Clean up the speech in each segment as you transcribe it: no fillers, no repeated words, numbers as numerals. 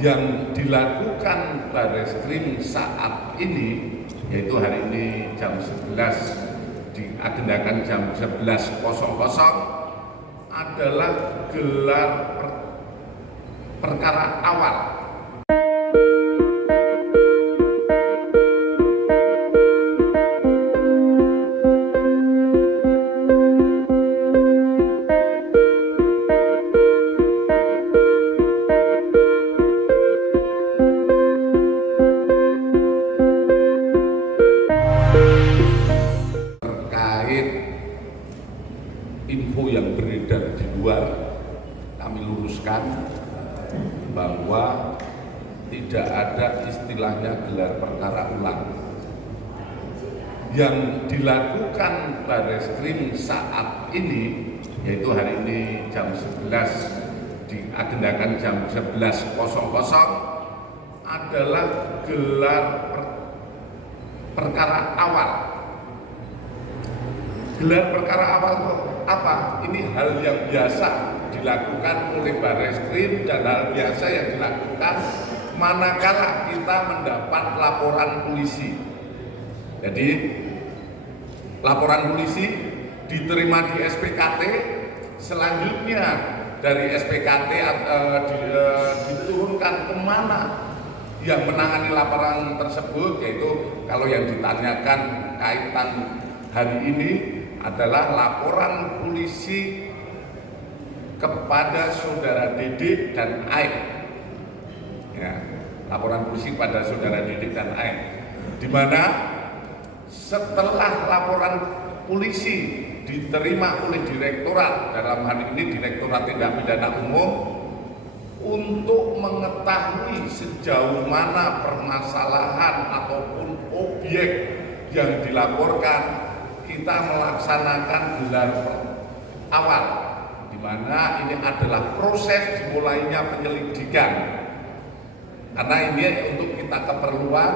yang dilakukan Barreskrim saat ini, yaitu hari ini jam 11, diagendakan jam 11.00, adalah gelar perkara awal. Terkait info yang beredar di luar, kami luruskan bahwa tidak ada istilahnya gelar perkara ulang. Yang dilakukan Barreskrim saat ini, yaitu hari ini jam 11, diagendakan jam 11.00, adalah gelar perkara awal. Gelar perkara awal itu apa? Ini hal yang biasa dilakukan oleh Barreskrim dan hal biasa yang dilakukan manakala kita mendapat laporan polisi. Jadi laporan polisi diterima di SPKT, selanjutnya dari SPKT diturunkan kemana yang menangani laporan tersebut, yaitu kalau yang ditanyakan kaitan hari ini adalah laporan polisi kepada saudara Dede dan Aik. Ya, laporan polisi kepada saudara Dede dan Aik, di mana setelah laporan polisi diterima oleh direktorat, dalam hal ini Direktorat Tindak Pidana Umum, untuk mengetahui sejauh mana permasalahan ataupun objek yang dilaporkan, kita melaksanakan gelar awal, di mana ini adalah proses dimulainya penyelidikan. Karena ini untuk kita keperluan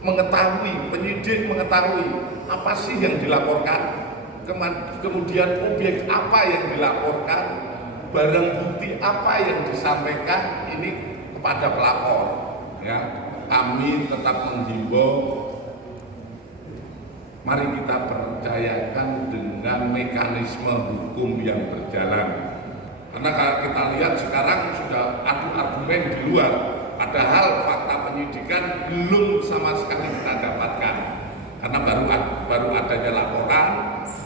mengetahui, penyidik mengetahui apa sih yang dilaporkan, kemudian objek apa yang dilaporkan, barang bukti apa yang disampaikan ini kepada pelapor. Ya, kami tetap menghimbau, mari kita percayakan dengan mekanisme hukum yang berjalan. Karena kalau kita lihat sekarang sudah adu argumen di luar, padahal fakta penyidikan belum sama sekali kita dapatkan. Karena baru adanya laporan,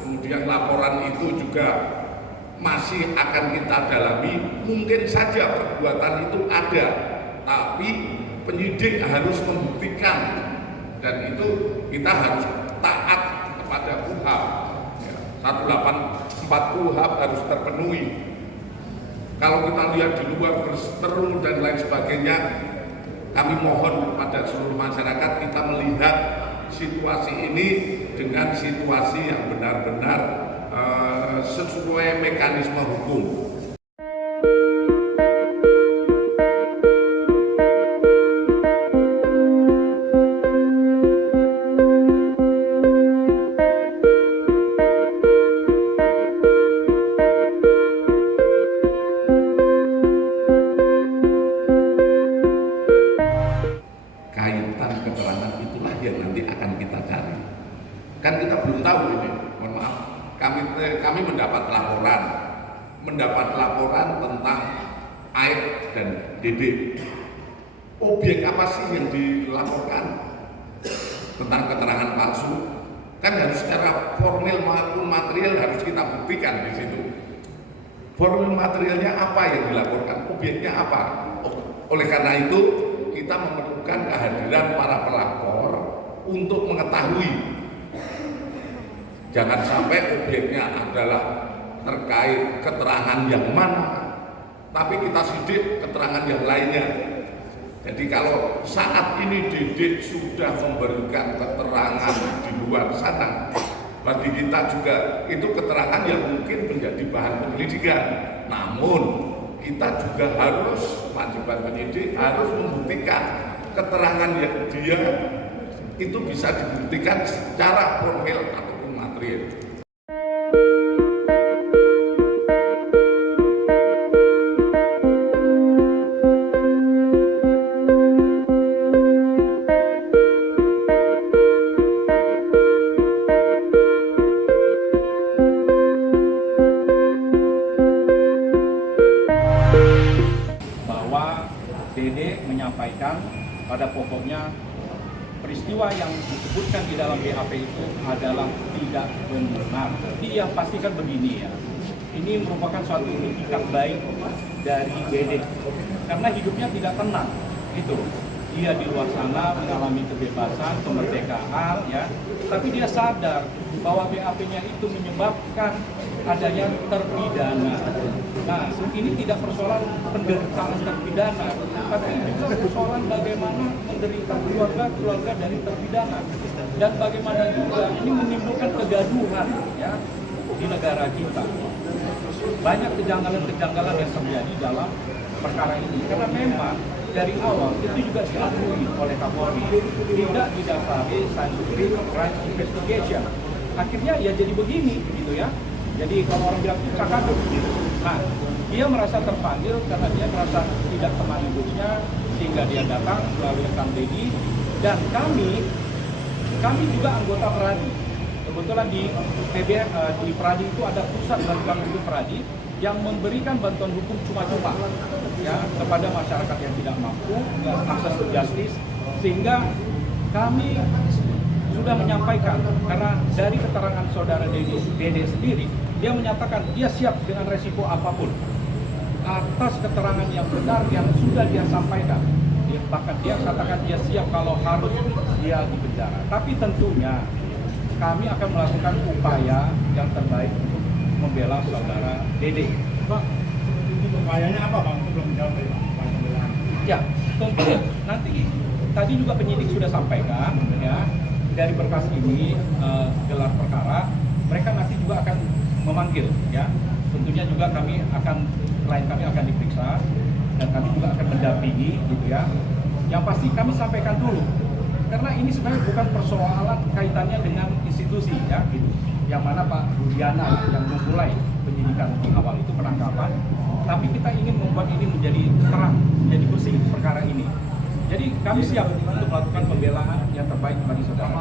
kemudian laporan itu juga masih akan kita dalami. Mungkin saja perbuatan itu ada, tapi penyidik harus membuktikan, dan itu kita harus taat kepada KUHP. 184 KUHP harus terpenuhi. Kalau kita lihat di luar berseteru dan lain sebagainya, kami mohon kepada seluruh masyarakat kita melihat situasi ini dengan situasi yang benar-benar sesuai mekanisme hukum. Kaitan keterangan itulah yang nanti akan kita cari. Kan kita belum tahu ini, mohon maaf. Kami mendapat laporan tentang Aik dan Dede. Objek apa sih yang dilaporkan tentang keterangan palsu? Kan harus secara formil maupun material harus kita buktikan di situ. Formil materialnya apa yang dilaporkan, objeknya apa? Oleh karena itu kita memerlukan kehadiran para pelapor untuk mengetahui. Jangan sampai objeknya adalah terkait keterangan yang mana, tapi kita sidik keterangan yang lainnya. Jadi kalau saat ini Dede sudah memberikan keterangan di luar sana, bagi kita juga itu keterangan yang mungkin menjadi bahan penyelidikan. Namun kita juga harus, kewajiban penyidik harus membuktikan keterangan yang dia itu bisa dibuktikan secara formil ataupun material. Dede menyampaikan pada pokoknya peristiwa yang disebutkan di dalam BAP itu adalah tidak benar. Jadi yang pastikan begini ya, ini merupakan suatu itikat baik dari Dede karena hidupnya tidak tenang gitu. Dia di luar sana mengalami kebebasan, kemerdekaan ya, tapi dia sadar bahwa BAP-nya itu menyebabkan adanya terpidana. Nah, ini tidak persoalan penderitaan terpidana, tapi juga persoalan bagaimana menderita keluarga dari terpidana dan bagaimana juga ini menimbulkan kegaduhan ya di negara kita. Banyak kejanggalan-kejanggalan yang terjadi dalam perkara ini karena memang dari awal itu juga diakui oleh Kapolri tidak didasari scientific crime investigation. Akhirnya ya jadi begini gitu ya. Jadi kalau orang bilang itu kakadut gitu. Nah, dia merasa terpanggil karena dia merasa tidak teman hidupnya sehingga dia datang melalui Kang Deddy dan kami juga anggota Peradi. Kebetulan di PBM di Peradi itu ada pusat bantuan hukum Peradi yang memberikan bantuan hukum cuma-cuma ya kepada masyarakat yang tidak mampu akses to justice, sehingga kami sudah menyampaikan karena dari keterangan saudara Dede sendiri dia menyatakan dia siap dengan resiko apapun atas keterangan yang benar yang sudah dia sampaikan. Bahkan dia katakan dia siap kalau harus dia di penjara. Tapi tentunya kami akan melakukan upaya yang terbaik untuk membela saudara Dede. Pak, upayanya apa Bang? Itu belum dijawab ya, Pak. Ya, tentu nanti tadi juga penyidik sudah sampaikan ya dari berkas ini gelar perkara mereka nanti juga akan memanggil ya. Tentunya juga klien kami akan diperiksa dan kami juga akan mendampingi gitu ya. Yang pasti kami sampaikan dulu karena ini sebenarnya bukan persoalan kaitannya dengan institusi ya gitu. Yang mana Pak Rudiana yang memulai penyidikan di awal itu penangkapan, tapi kita ingin membuat ini menjadi terang, menjadi bersih perkara ini. Jadi kami siap untuk melakukan pembelaan yang terbaik bagi saudara.